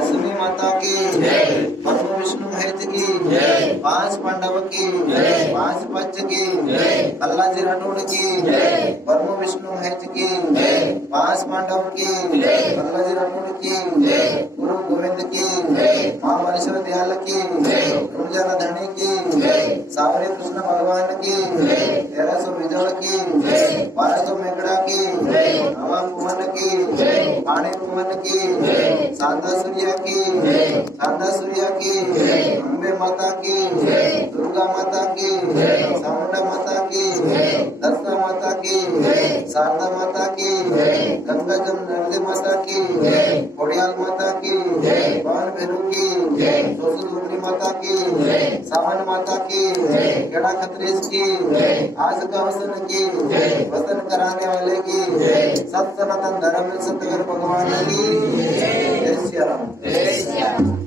लक्ष्मी माता की, ब्रह्म विष्णु महेश की, 5 पांडव की, 5 पक्ष की, कल्लाजी राठौड़ की, ब्रह्म विष्णु महेश की, 5 पांडव की, कल्लाजी राठौड़ की, गुरु गोविंद की, माँ मनीश्वर दयाल की, रुंजाना धनी की, सावरे कृष्ण भगवान की, 1300 बिजोड़ की, 1200 मेघड़ा की, हवा कुमन की, पानी कुमन की, शारदा सूर्या की, शारदा सूर्या की, अम्बे माता की, दुर्गा माता की, चामुंडा माता की, दत्ता माता की, शारदा माता की, गंगा जमुना माता की, कोड़ियाल माता की, पवन भैरू की, सोसुदुगरी माता की, सावन माता की, गेड़ा खत्रेश की, आज का वसन की, वसन कराने वाले की, सत सनातन धर्म सतगुरु भगवान की जय श्री राम। जय श्री राम।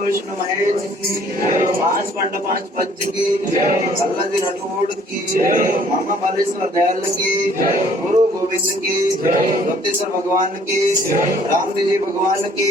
ब्रह्म विष्णु महेश की, पांच पंड पांच पंच की, कल्ला जी राठौड़ की, मामा बालेश्वर दयाल की, गुरु गोविंद की, गुप्तेश्वर भगवान की, राम जी भगवान की।